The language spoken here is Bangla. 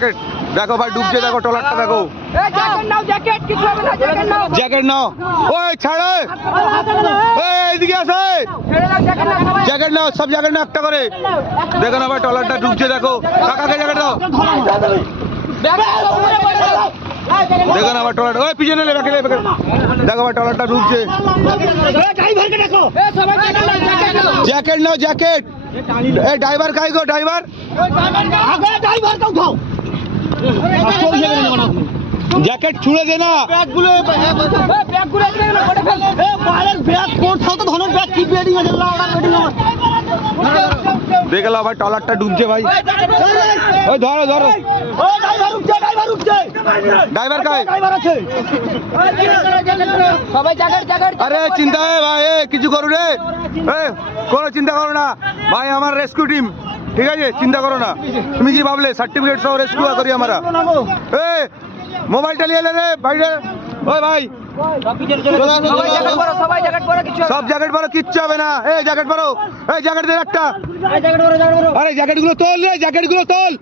জ্যাকেট দেখো ভাই ডুবছে, দেখো ট্রলারটা দেখো। জ্যাকেট নাও, ওই ছাড়ে, এইদিকে আসে, জ্যাকেট নাও, সব জ্যাকেট নাও একটা করে। দেখো না ভাই ট্রলারটা ডুবছে, দেখো কাকাকে জ্যাকেট দাও। দেখো না ভাই ট্রলার, ওই পিছনে দেখো ভাই ট্রলারটা ডুবছে। জ্যাকেট নাও, জ্যাকেট। এই ড্রাইভার কাই গো, ড্রাইভার জ্যাকেট ছুঁড়ে দে না। দেখলাম ভাই ট্রলারটা ডুবছে ভাই, ওই ধরো ধরো। ড্রাইভার কাই? আরে চিন্তা ভাই, কিছু করো রে, কোনো চিন্তা করো না ভাই, আমার রেস্কিউ টিম, ঠিক আছে চিন্তা করো না। তুমি কি ভাবলে সার্টিফিকেট সহ রেস্কিউ করি আমরা? মোবাইলটা নিয়ে এলে রে বাইরে, ওই ভাই সব জ্যাকেট পরো, কিচ্ছু হবে না। এই জ্যাকেট পরো, এই জ্যাকেট দে একটা। আরে জ্যাকেট গুলো তোল রে, জ্যাকেট গুলো তোল।